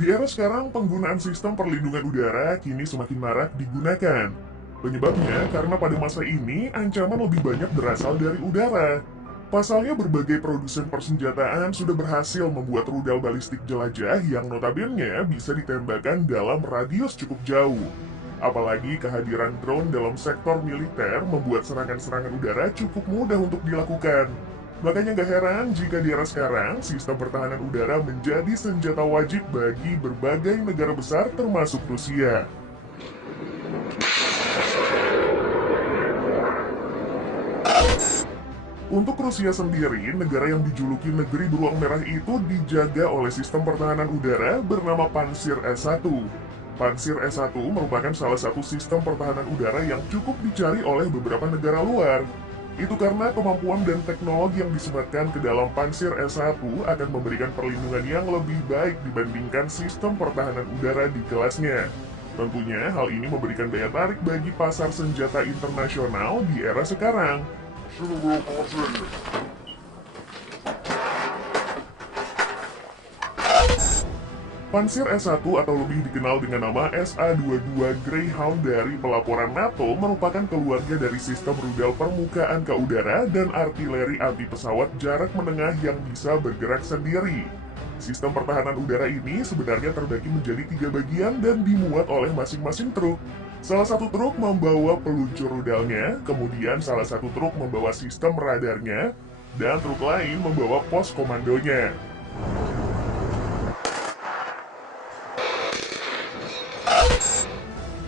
Di era sekarang, penggunaan sistem perlindungan udara kini semakin marak digunakan. Penyebabnya karena pada masa ini ancaman lebih banyak berasal dari udara. Pasalnya berbagai produsen persenjataan sudah berhasil membuat rudal balistik jelajah yang notabene bisa ditembakkan dalam radius cukup jauh. Apalagi kehadiran drone dalam sektor militer membuat serangan-serangan udara cukup mudah untuk dilakukan. Makanya gak heran jika di era sekarang, sistem pertahanan udara menjadi senjata wajib bagi berbagai negara besar termasuk Rusia. Untuk Rusia sendiri, negara yang dijuluki negeri beruang merah itu dijaga oleh sistem pertahanan udara bernama Pansir S-1. Pansir S-1 merupakan salah satu sistem pertahanan udara yang cukup dicari oleh beberapa negara luar. Itu karena kemampuan dan teknologi yang disematkan ke dalam Pansir S-1 akan memberikan perlindungan yang lebih baik dibandingkan sistem pertahanan udara di kelasnya. Tentunya hal ini memberikan daya tarik bagi pasar senjata internasional di era sekarang. Pansir S-1 atau lebih dikenal dengan nama SA-22 Greyhound dari pelaporan NATO merupakan keluarga dari sistem rudal permukaan ke udara dan artileri anti pesawat jarak menengah yang bisa bergerak sendiri. Sistem pertahanan udara ini sebenarnya terbagi menjadi 3 bagian dan dimuat oleh masing-masing truk. Salah satu truk membawa peluncur rudalnya, kemudian salah satu truk membawa sistem radarnya, dan truk lain membawa pos komandonya.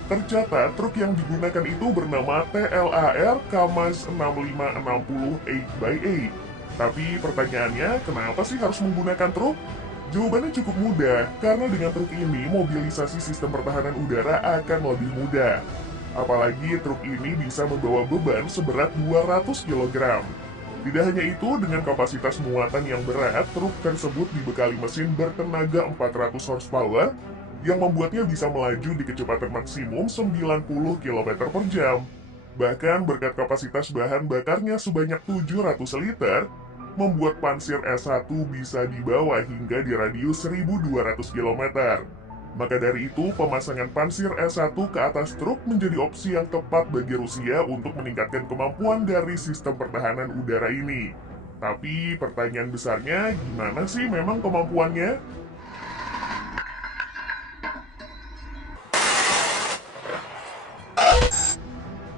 Tercatat, truk yang digunakan itu bernama TLAR KAMAZ 6560 8x8. Tapi pertanyaannya, kenapa sih harus menggunakan truk? Jawabannya cukup mudah, karena dengan truk ini mobilisasi sistem pertahanan udara akan lebih mudah. Apalagi truk ini bisa membawa beban seberat 200 kg. Tidak hanya itu, dengan kapasitas muatan yang berat, truk tersebut dibekali mesin bertenaga 400 horsepower yang membuatnya bisa melaju di kecepatan maksimum 90 km per jam. Bahkan berkat kapasitas bahan bakarnya sebanyak 700 liter, membuat Pansir S-1 bisa dibawa hingga di radius 1200 km. Maka dari itu, pemasangan Pansir S-1 ke atas truk menjadi opsi yang tepat bagi Rusia untuk meningkatkan kemampuan dari sistem pertahanan udara ini. Tapi pertanyaan besarnya, gimana sih memang kemampuannya?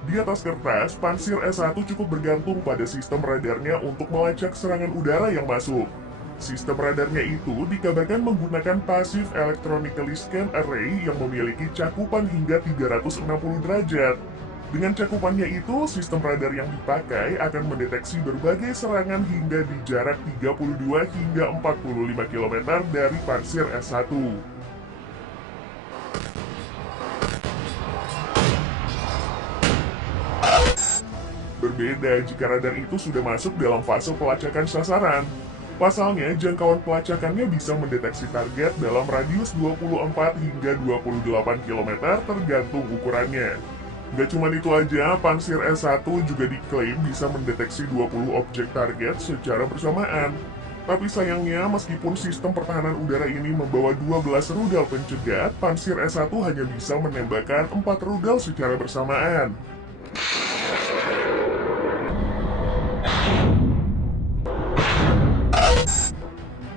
Di atas kertas, Pansir S-1 cukup bergantung pada sistem radarnya untuk melacak serangan udara yang masuk. Sistem radarnya itu dikabarkan menggunakan Passive Electronically Scan Array yang memiliki cakupan hingga 360 derajat. Dengan cakupannya itu, sistem radar yang dipakai akan mendeteksi berbagai serangan hingga di jarak 32 hingga 45 km dari Pansir S-1. Berbeda jika radar itu sudah masuk dalam fase pelacakan sasaran. Pasalnya, jangkauan pelacakannya bisa mendeteksi target dalam radius 24 hingga 28 km tergantung ukurannya. Gak cuma itu aja, Pansir S-1 juga diklaim bisa mendeteksi 20 objek target secara bersamaan. Tapi sayangnya, meskipun sistem pertahanan udara ini membawa 12 rudal pencegat, Pansir S-1 hanya bisa menembakkan 4 rudal secara bersamaan.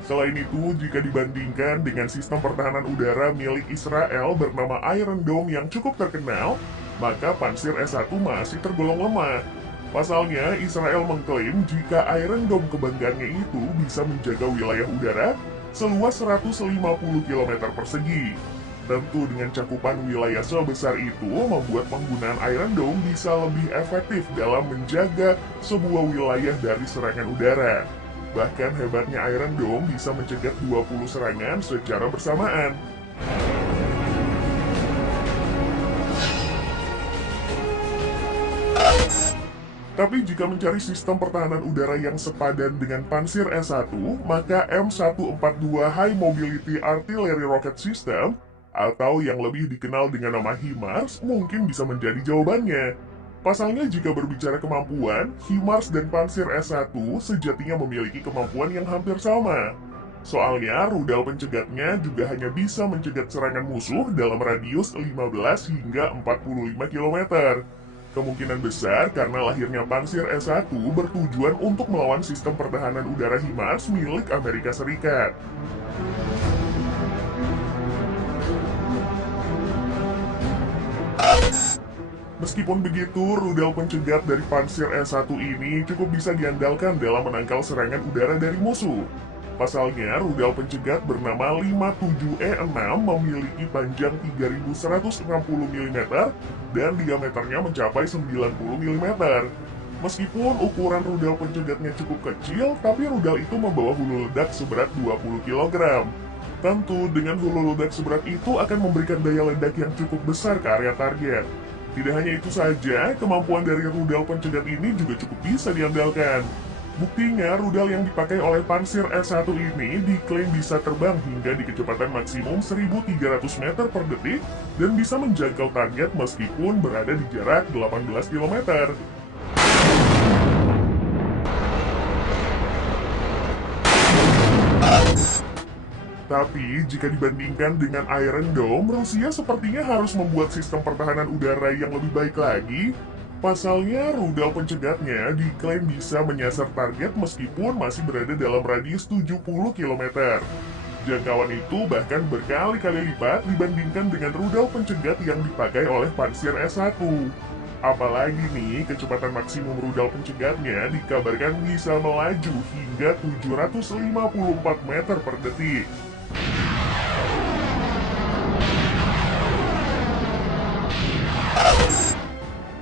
Selain itu, jika dibandingkan dengan sistem pertahanan udara milik Israel bernama Iron Dome yang cukup terkenal, maka Pansir S-1 masih tergolong lemah. Pasalnya, Israel mengklaim jika Iron Dome kebanggaannya itu bisa menjaga wilayah udara seluas 150 km persegi. Tentu dengan cakupan wilayah sebesar itu membuat penggunaan Iron Dome bisa lebih efektif dalam menjaga sebuah wilayah dari serangan udara. Bahkan hebatnya Iron Dome bisa mencegat 20 serangan secara bersamaan. Tapi jika mencari sistem pertahanan udara yang sepadan dengan Pansir S-1, maka M142 High Mobility Artillery Rocket System, atau yang lebih dikenal dengan nama HIMARS, mungkin bisa menjadi jawabannya. Pasalnya jika berbicara kemampuan, HIMARS dan Pansir S-1 sejatinya memiliki kemampuan yang hampir sama. Soalnya rudal pencegatnya juga hanya bisa mencegat serangan musuh dalam radius 15 hingga 45 km. Kemungkinan besar karena lahirnya Pansir S1 bertujuan untuk melawan sistem pertahanan udara HIMARS milik Amerika Serikat. Meskipun begitu, rudal pencegat dari Pansir S1 ini cukup bisa diandalkan dalam menangkal serangan udara dari musuh. Pasalnya, rudal pencegat bernama 57E6 memiliki panjang 3160 mm dan diameternya mencapai 90 mm. Meskipun ukuran rudal pencegatnya cukup kecil, tapi rudal itu membawa hulu ledak seberat 20 kg. Tentu, dengan hulu ledak seberat itu akan memberikan daya ledak yang cukup besar ke area target. Tidak hanya itu saja, kemampuan dari rudal pencegat ini juga cukup bisa diandalkan. Buktinya, rudal yang dipakai oleh Pansir S1 ini diklaim bisa terbang hingga di kecepatan maksimum 1.300 meter per detik dan bisa menjangkau target meskipun berada di jarak 18 km. Tapi, jika dibandingkan dengan Iron Dome, Rusia sepertinya harus membuat sistem pertahanan udara yang lebih baik lagi. Pasalnya, rudal pencegatnya diklaim bisa menyasar target meskipun masih berada dalam radius 70 km. Jangkauan itu bahkan berkali-kali lipat dibandingkan dengan rudal pencegat yang dipakai oleh Pansir S1. Apalagi nih, kecepatan maksimum rudal pencegatnya dikabarkan bisa melaju hingga 754 meter per detik.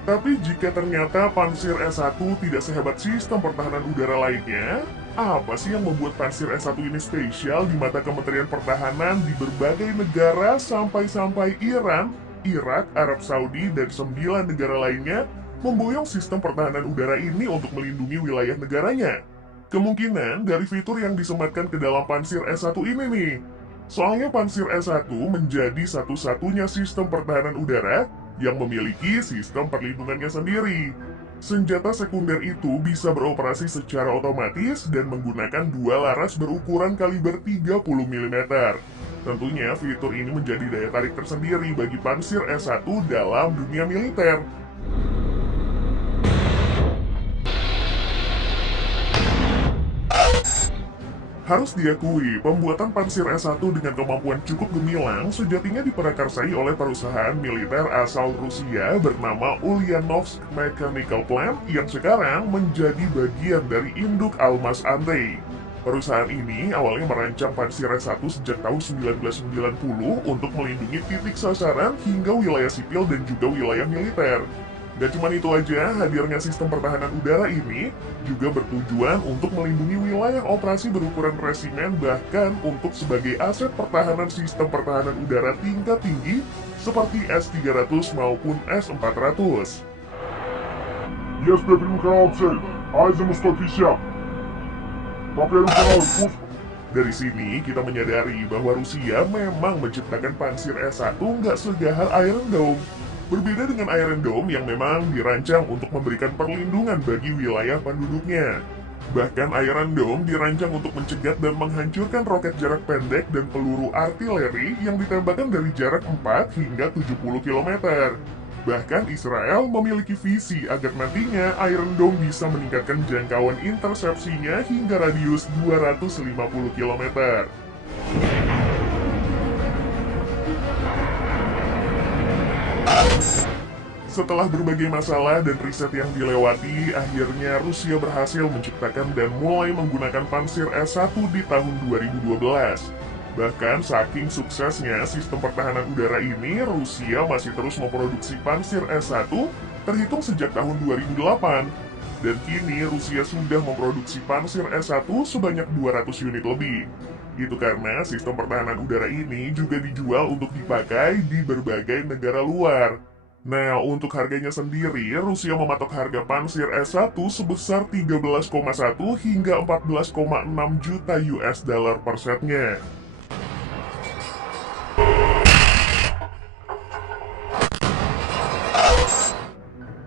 Tapi jika ternyata Pansir S1 tidak sehebat sistem pertahanan udara lainnya, apa sih yang membuat Pansir S1 ini spesial di mata Kementerian Pertahanan di berbagai negara sampai-sampai Iran, Irak, Arab Saudi, dan 9 negara lainnya memboyong sistem pertahanan udara ini untuk melindungi wilayah negaranya? Kemungkinan dari fitur yang disematkan ke dalam Pansir S1 ini nih. Soalnya Pansir S1 menjadi satu-satunya sistem pertahanan udara yang memiliki sistem perlindungannya sendiri. Senjata sekunder itu bisa beroperasi secara otomatis dan menggunakan dua laras berukuran kaliber 30 mm. Tentunya fitur ini menjadi daya tarik tersendiri bagi Pansir S1 dalam dunia militer. Harus diakui, pembuatan Pansir S1 dengan kemampuan cukup gemilang sejatinya diprakarsai oleh perusahaan militer asal Rusia bernama Ulyanovsk Mechanical Plant yang sekarang menjadi bagian dari induk Almaz Antey. Perusahaan ini awalnya merancang Pansir S1 sejak tahun 1990 untuk melindungi titik sasaran hingga wilayah sipil dan juga wilayah militer. Gak cuma itu aja, hadirnya sistem pertahanan udara ini juga bertujuan untuk melindungi wilayah operasi berukuran resimen, bahkan untuk sebagai aset pertahanan sistem pertahanan udara tingkat tinggi seperti S-300 maupun S-400. Есть перемкнул цель. Айза Мустафисян. Dari sini kita menyadari bahwa Rusia memang menciptakan Pansir S1 nggak segahal Iron Dome. Berbeda dengan Iron Dome yang memang dirancang untuk memberikan perlindungan bagi wilayah penduduknya. Bahkan Iron Dome dirancang untuk mencegat dan menghancurkan roket jarak pendek dan peluru artileri yang ditembakkan dari jarak 4 hingga 70 km. Bahkan Israel memiliki visi agar nantinya Iron Dome bisa meningkatkan jangkauan intersepsinya hingga radius 250 km. Setelah berbagai masalah dan riset yang dilewati, akhirnya Rusia berhasil menciptakan dan mulai menggunakan Pansir S1 di tahun 2012. Bahkan saking suksesnya sistem pertahanan udara ini, Rusia masih terus memproduksi Pansir S1 terhitung sejak tahun 2008. Dan kini Rusia sudah memproduksi Pansir S1 sebanyak 200 unit lebih. Itu karena sistem pertahanan udara ini juga dijual untuk dipakai di berbagai negara luar. Nah, untuk harganya sendiri, Rusia mematok harga Pansir S1 sebesar 13,1 hingga 14,6 juta US dollar per setnya.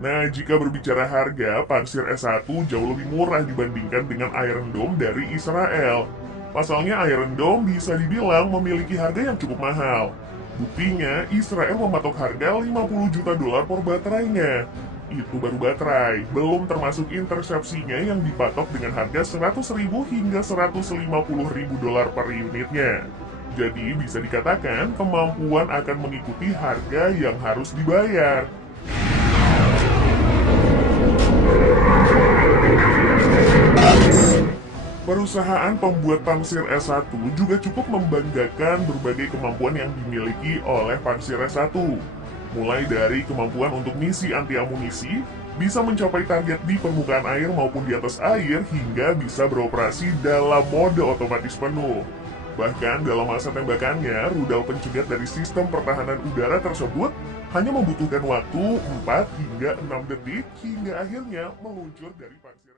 Nah, jika berbicara harga, Pansir S1 jauh lebih murah dibandingkan dengan Iron Dome dari Israel. Pasalnya Iron Dome bisa dibilang memiliki harga yang cukup mahal. Buktinya, Israel mematok harga 50 juta dolar per baterainya. Itu baru baterai, belum termasuk intersepsinya yang dipatok dengan harga 100.000 hingga 150.000 dolar per unitnya. Jadi bisa dikatakan kemampuan akan mengikuti harga yang harus dibayar. Perusahaan pembuat pansir S1 juga cukup membanggakan berbagai kemampuan yang dimiliki oleh pansir S1. Mulai dari kemampuan untuk misi anti-amunisi, bisa mencapai target di permukaan air maupun di atas air, hingga bisa beroperasi dalam mode otomatis penuh. Bahkan dalam masa tembakannya, rudal pencegat dari sistem pertahanan udara tersebut hanya membutuhkan waktu 4 hingga 6 detik hingga akhirnya meluncur dari pansir.